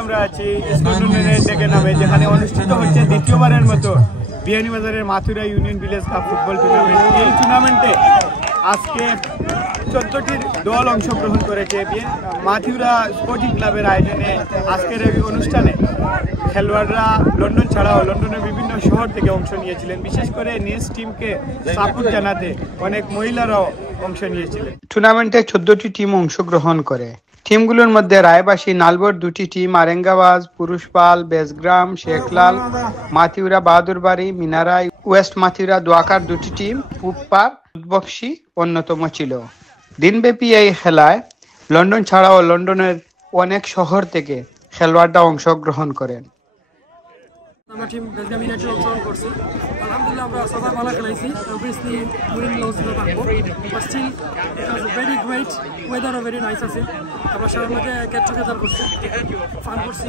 আমরা আছি স্কোয়াড্রনের ডেকে নামে, যেখানে অনুষ্ঠিত হচ্ছে দ্বিতীয়বারের মতো বিয়ানীবাজারের Mathura union village cup football tournament. এই টুর্নামেন্টে আজকে 14টি দল অংশগ্রহণ করেছে। মাথুরা স্পোর্টিং ক্লাবের আয়োজনে আজকের এই অনুষ্ঠানে খেলোয়াড়রা লন্ডন ছাড়াও লন্ডনের বিভিন্ন শহর থেকে অংশ নিয়েছিলেন। বিশেষ করে নিজ টিমকে সাপোর্ট জানাতে অনেক মহিলারাও অংশ নিয়েছিলেন। টুর্নামেন্টে 14টি টিম অংশগ্রহণ করে। টিমগুলোর মধ্যে রায়বাসী, নালবর 2টি টিম, আরেঙ্গাবাজ, পুরুষপাল, বেজগ্রাম, শেখলাল, মাথিউরা, বাহাদুরবাড়ি, মিনারাই, ওয়েস্ট মাথিউরা, দোয়াকার 2টি টিম, পুবপার, উদ্বক্সী অন্যতম ছিল। দিনব্যাপী এই খেলায় লন্ডন ছাড়াও লন্ডনের অনেক শহর থেকে খেলোয়াড়রা অংশগ্রহণ করেন। আমরা টিম বেলজিয়াম ইউনাইটেড অংশগ্রহণ করছি। আলহামদুলিল্লাহ আমরা সবাই ভালো খেলাইছি। অবভিয়াসলি উইনিং লস ছিল থাকবো, but still it was very great. ওয়েদারও ভেরি নাইস আছে। আমরা সবার মধ্যে গেট টুগেদার করছি, ফান করছি।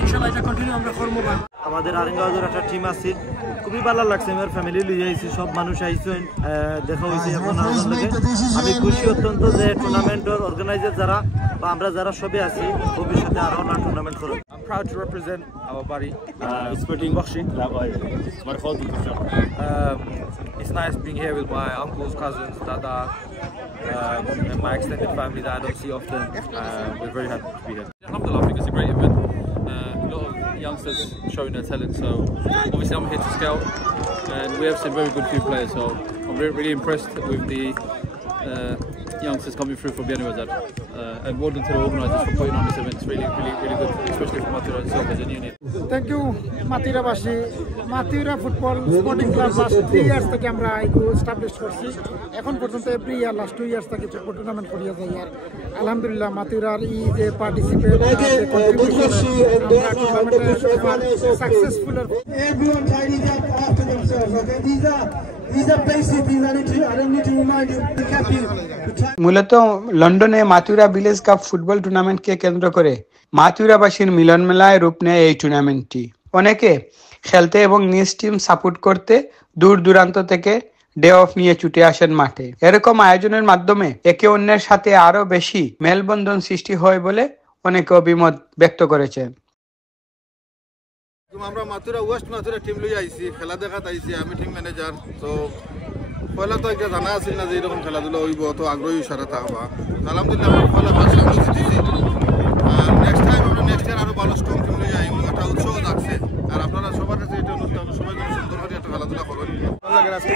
ইনশাআল্লাহ এটা কন্টিনিউ আমরা করবো। আমাদের আরেঙ্গাবাজের একটা টিম আছে, খুবই ভালো লাগছে। আমার ফ্যামিলি লিয়ে আইছি, সব মানুষ আইছেন, দেখা হয়েছে। এখন আমি খুশি অত্যন্ত যে টুর্নামেন্টের অর্গানাইজার যারা বা আমরা যারা সবে আছি, ভবিষ্যতে আরো না টুর্নামেন্ট করব। I'm proud to represent our body, Sporting Boxy. It's nice being here with my uncles, cousins, dada, and my extended family that I don't see often. We're very happy to be here. Alhamdulillah, I think it's a great event. A lot of youngsters showing their talent, so obviously I'm here to scout, and we have some very good few players, so I'm really impressed with the youngsters coming through for Biennale, and well done to the organisers for putting on this event. It's really good, especially for Mathura itself as a unit. Thank you, Mathura-বাসী। Mathura football sporting club last 3 years থেকে আমরা এগু establish করছি। এখন পর্যন্ত every year last 2 years থেকে tournament করিয়া যাই। আর আলহামদুলিল্লাহ মাথুরার এই যে participate successful. Everyone tidy up after themselves, okay? These are basic things. I don't need to remind you. Be happy. মূলত লন্ডনে মাথুরা ভিলেজ কাপ ফুটবল টুর্নামেন্টকে কেন্দ্র করে মাথুরাবাসীর মিলন মেলায় রূপ নেয় এই টুর্নামেন্টটি। অনেকে খেলতে এবং নিজ টিম সাপোর্ট করতে দূর দূরান্ত থেকে ডে অফ নিয়ে ছুটে আসেন মাঠে। এরকম আয়োজনের মাধ্যমে একে অন্যের সাথে আরো বেশি মেলবন্ধন সৃষ্টি হয় বলে অনেকে অভিমত ব্যক্ত করেছেন। আমরা মাথুরা ওয়েস্ট মাথুরা টিম লই আইছি, খেলা দেখাত আইছি। আমি টিম ম্যানেজার। তো পয়লা তো একটা জানা আছিল না যে এরকম খেলাধুলা হইব, তো আগ্রহী সারা থাকবা। আলহামদুলিল্লাহ আমরা পয়লা ফার্স্ট রাউন্ড জিতেছি। নেক্সট টাইম আমরা নেক্সট ইয়ার আরো ভালো স্ট্রং টিম লই আইব, একটা উৎসাহ লাগছে। আর আপনারা সবার কাছে এটা অনুষ্ঠান সবাই সুন্দর করে একটা খেলাধুলা করবেন। ভালো লাগে আজকে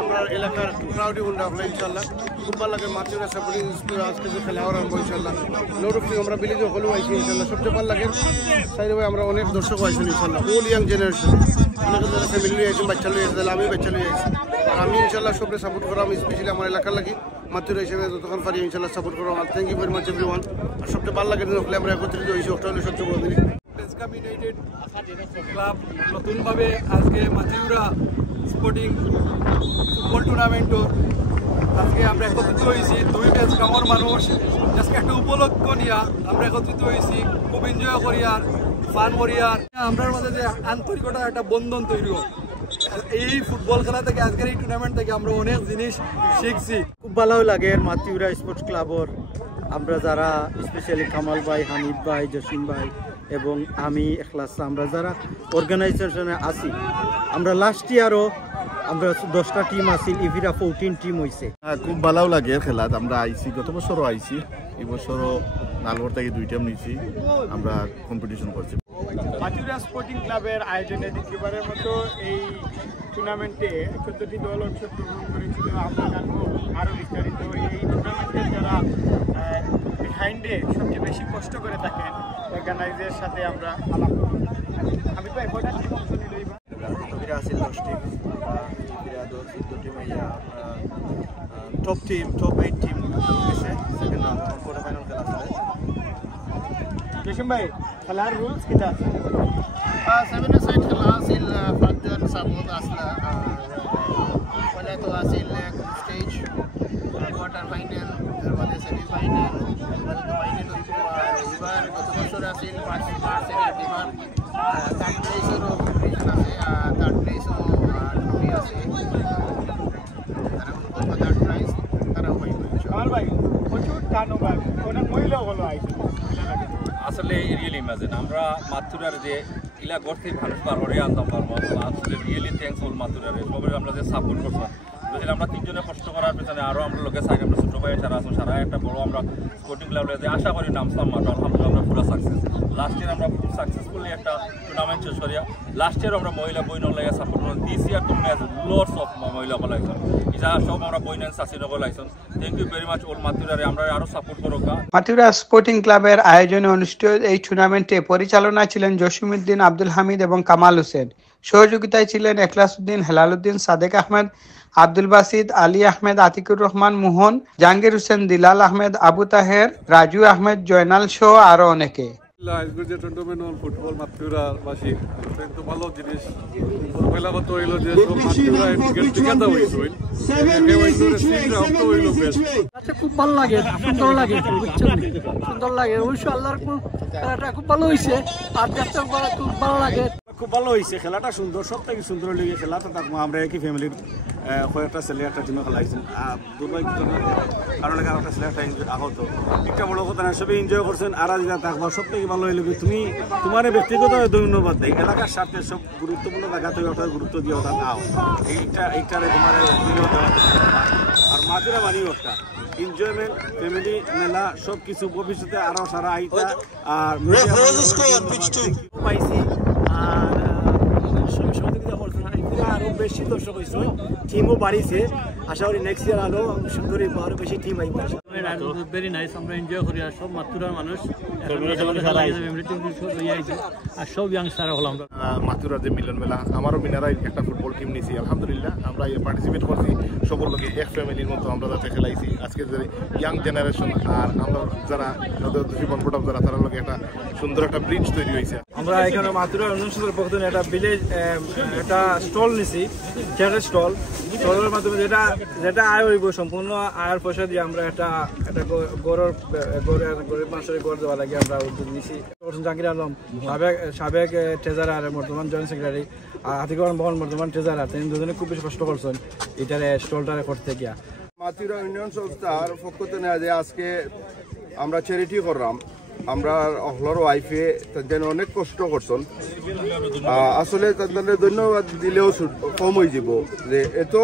আপনার এলাকার প্রাউডি উল্টা হলো ইনশাআল্লাহ। খুব ভালো লাগে মাথুরা সাপোর্টিং স্কুল আজকে যে খেলা হওয়ার আরম্ভ ইনশাআল্লাহ। লোড অফ আমরা বিলিজে হলেও আইছি ইনশাআল্লাহ। সবচেয়ে ভালো লাগে সাইড ভাই আমরা অনেক দর্শক আইছেন ইনশাআল্লাহ। ফুল ইয়াং জেনারেশন, অনেক যারা ফ্যামিলি লই আইছেন, বাচ্চা লই আইছেন, আমি বাচ্চা লই আইছি। আর আমি ইনশাআল্লাহ সবরে সাপোর্ট করাম, স্পেশালি আমার এলাকার লাগি মাথুরা হিসেবে যতক্ষণ পারি ইনশাআল্লাহ সাপোর্ট করাম। Thank you very much everyone. আর সবচেয়ে ভালো লাগে যখন আমরা একত্রিত হইছি, ওটা হলো সবচেয়ে বড় জিনিস। বেলজিয়াম ইউনাইটেড ক্লাব নতুনভাবে আজকে মাথুরা স্পোর্টিং ফুটবল টুর্নামেন্টও আজকে আমরা একত্রিত হয়েছি। 2 বেলজিয়ামের মানুষ আজকে একটা উপলক্ষ নিয়ে আমরা একত্রিত হয়েছি, খুব এনজয় করি আর ফান করি। আর আমরা মধ্যে যে আন্তরিকতা একটা বন্ধন তৈরি হয় এই ফুটবল খেলা থেকে, আজকের এই টুর্নামেন্ট থেকে আমরা অনেক জিনিস শিখছি। খুব ভালো লাগে মাথুরা স্পোর্টস ক্লাবর আমরা যারা, স্পেশালি কামাল ভাই, হামিদ ভাই, জসিম ভাই এবং আমি এখলাস, আমরা যারা অর্গানাইজেশনে আছি। আমরা লাস্ট ইয়ারও আমরা 10টা টিম আছি, ইভিরা 14 টিম হয়েছে। খুব ভালো লাগে খেলাত। আমরা আইছি, গত বছরও আইছি, এই বছরও নালগড় থেকে 2 টিম নিয়েছি, আমরা কম্পিটিশন করছি। মাথুরা স্পোর্টিং ক্লাবের আয়োজনে দ্বিতীয়বারের মতো এই টুর্নামেন্টে 14টি দল অংশগ্রহণ করেছিল। আমরা জানবো আরো বিস্তারিত। এই টুর্নামেন্টের যারা বিহাইন্ডে সবচেয়ে বেশি কষ্ট করে থাকেন অর্গানাইজারের সাথে আমরা আলাপ করব। আমি তো একটা টিম অংশ নিলই ইভিরা আছে 10 টিম, ইভিরা 14 টিম আইয়া টপ 8 টিম গেছে। সেকেন্ড রাউন্ড কোয়ার্টার ফাইনাল খেলা আছে। জসিম ভাই, খেলার রুলস কিটা আছে? 7 সাইড খেলা আছিল, ফার্দার সাপোর্ট আসলা। পয়লা তো আছিল স্টেজ, কোয়ার্টার ফাইনাল, তারপরে সেমিফাইনাল, তারপরে তো ফাইনাল হইব। আর এবার গত বছর আছিল 5 সেকেন্ড ডিমান্ড, থার্ড প্লেসেরও কম্পিটিশন আছে। আর থার্ড প্লেসও ট্রফি আছে, তারা থার্ড প্রাইজ তারাও পাইবে। কামাল ভাই, প্রচুর টার্ন ওভার, অনেক মহিলাও হলো আইছে। আসলে রিয়েলি ইমাজিন আমরা মাথুরার যে ইলা করতে মানুষ বার হরে আনতাম পারবো আসলে রিয়েলি থ্যাঙ্কফুল মাথুরারে সবাই আমরা যে সাপোর্ট করতাম যদি আমরা তিনজনে কষ্ট করার পেছনে আরও আমরা লোকে চাই আমরা ছোটো ভাই সারা আসুন সারা একটা বড় আমরা স্পোর্টিং ক্লাবে যে আশা করি নামতাম মাঠ আলহামদুলিল্লাহ আমরা পুরো সাকসেস লাস্ট ইয়ার আমরা খুব সাকসেসফুলি একটা টুর্নামেন্ট শেষ করিয়া লাস্ট ইয়ার আমরা মহিলা বইন লাগে সাপোর্ট করলাম দিস ইয়ার তুমি আছে লোডস অফ মহিলা বলাইছেন ইজা সব আমরা বইন সাসি নগলাইছেন থ্যাংক ইউ ভেরি মাচ ওল মাথুরারে আমরা আরও সাপোর্ট করো মাথুরা স্পোর্টিং ক্লাবের আয়োজনে অনুষ্ঠিত এই টুর্নামেন্টে পরিচালনায় ছিলেন জসিমউদ্দিন, আব্দুল হামিদ এবং কামাল হোসেন। সহযোগিতায় ছিলেন এখলাসউদ্দিন, হেলালউদ্দিন, সাদেক আহমেদ, আব্দুল বাসিদ, আলী আহমেদ, আতিকুর রহমান মোহন, জাহাঙ্গীর হোসেন, দিলাল আহমেদ, আবু তাহের, রাজু আহমেদ, জয়নাল সহ আরো অনেকে। যে টুর্নামেন্ট ফুটবল মাতৃবাসী তো ভালো জিনিস পয়লা কথা হইল যে সব মাতৃরা টিকাটা হইছিল খুব ভালো লাগে, সুন্দর লাগে, সুন্দর লাগে। অবশ্য আল্লাহর খেলাটা খুব ভালো হয়েছে আর দেখতে খুব ভালো লাগে। খুব ভালো হয়েছে, খেলাটা সুন্দর, সব থেকে সুন্দর লেগে খেলাটা থাকবো। আমরা একই ফ্যামিলির কয়েকটা ছেলে একটা টিমে খেলাইছেন, দুর্ভাগ্যজনক কারণে একটা ছেলে একটা আহত, একটা বড় কথা না, সবাই এনজয় করছেন। আর যেটা থাকবো সব থেকে ভালো হইলে তুমি তোমার ব্যক্তিগত ধন্যবাদ দেয়, এলাকার স্বার্থে সব গুরুত্বপূর্ণ জায়গাতে ওটা গুরুত্ব দিয়ে ওটা নাও, এইটারে তোমার আর মাঝেরা মানিও একটা এনজয়মেন্ট, ফ্যামিলি মেলা সব কিছু ভবিষ্যতে আরো সারা আইতা আর পাইছি আর সহযোগিতা করছেন। আরো বেশি দর্শক হয়েছে, টিমও বাড়িছে, আশা করি নেক্সট ইয়ার আরো সুন্দর আরো বেশি টিম আইবে। ভেরি নাইস, আমরা এনজয় করি আর সব মাতুরার মানুষ আর সব ইয়াংস্টার হলাম। মাতুরার যে মিলন মেলা, আমারও মিনারাই একটা ফুটবল টিম নিয়েছি, আলহামদুলিল্লাহ আমরা পার্টিসিপেট করছি, সকল লোকে এক ফ্যামিলির মতো আমরা যাতে খেলাইছি। আজকে যে ইয়াং জেনারেশন আর আমরা যারা জীবন প্রোটাম যারা তারা লোকে একটা সুন্দর একটা ব্রিজ তৈরি হয়েছে। আমরা এখানে মাতুরার অনুষ্ঠানের পক্ষ থেকে একটা ভিলেজ একটা স্টল নিছি, চেয়ারের স্টলের মাধ্যমে যেটা আয় হইব সম্পূর্ণ আয়ের পয়সা দিয়ে আমরা একটা গরিব মানুষের গড় দেওয়া লাগে আমরা উদ্যোগ নিছি। জাহাঙ্গীর আলম সাবেক ট্রেজারার, বর্তমান জয়েন্ট সেক্রেটারি, আর আতিকুর রহমান বর্তমান ট্রেজারার, তিনি দুজনে খুব বেশি কষ্ট করছেন এটারে স্টলটারে করতে গিয়া। মাতুরা ইউনিয়ন সংস্থার পক্ষ থেকে যে আজকে আমরা চ্যারিটি করলাম, আমরা অহলর ওয়াইফে তাদের অনেক কষ্ট করছেন, আসলে তাদের ধন্যবাদ দিলেও কম হয়ে যাব যে এত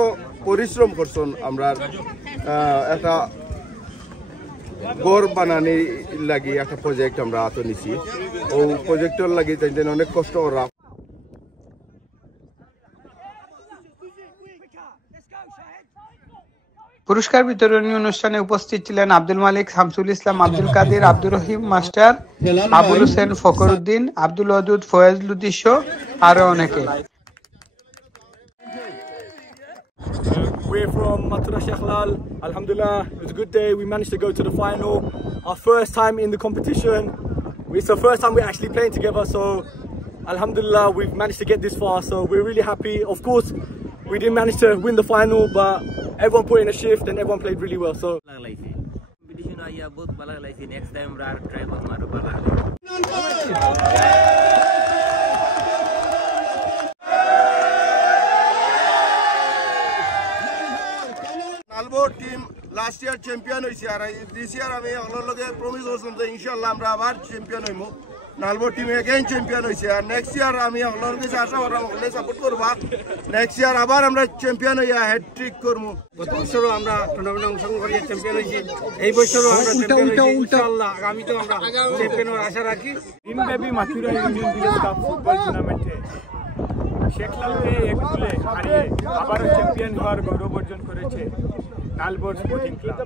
পরিশ্রম করছেন। আমরা একটা গড় বানানি লাগি একটা প্রজেক্ট আমরা হাতে নিছি, ও প্রজেক্টের লাগি তাদের অনেক কষ্ট করলাম। পুরস্কার বিতরণী অনুষ্ঠানে উপস্থিত ছিলেন আব্দুল মালিক, শামসুল ইসলাম, আব্দুল কাদির, আব্দুর রহিম মাস্টার, আবুল হোসেন, ফখরুদ্দিন, আব্দুল ওয়াদুদ, ফয়েজ লুতিশ আরো অনেকে। We're from Mathura Shekhlal. Alhamdulillah, it was a good day. We managed to go to the final. Our first time in the competition. It's the first time we're actually playing together. So, Alhamdulillah, we've managed to get this far. So we're really happy. Of course, we didn't manage to win the final, but everyone put in a shift and everyone played really well. So, competition आया बहुत बड़ा लगी। Next time रा try बहुत मारो बड़ा। নালবো team last year champion হয়েছে, আর this ইয়ার আমি অন্য লোকে প্রমিস করছিলাম যে ইনশাল্লাহ আমরা আবার চ্যাম্পিয়ন হইব। নালবো টিম এগেইন চ্যাম্পিয়ন হয়েছে, আর নেক্সট ইয়ার আমি অন্যর কাছে আশা করলাম হলে সাপোর্ট করবা, নেক্সট ইয়ার আবার আমরা চ্যাম্পিয়ন হইয়া হ্যাট্রিক করবো। গত বছরও আমরা টুর্নামেন্টে অংশগ্রহণ করে চ্যাম্পিয়ন হয়েছি, এই বছরও আমরা চ্যাম্পিয়ন হয়েছি। ইনশাআল্লাহ আগামীতেও আমরা চ্যাম্পিয়ন হওয়ার আশা রাখি। দিনব্যাপী Mathura union village cup football টুর্নামেন্টে শেখলালকে এক গোলে হারিয়ে আবারও চ্যাম্পিয়ন হওয়ার গৌরব অর্জন করেছে নালবো স্পোর্টিং ক্লাব।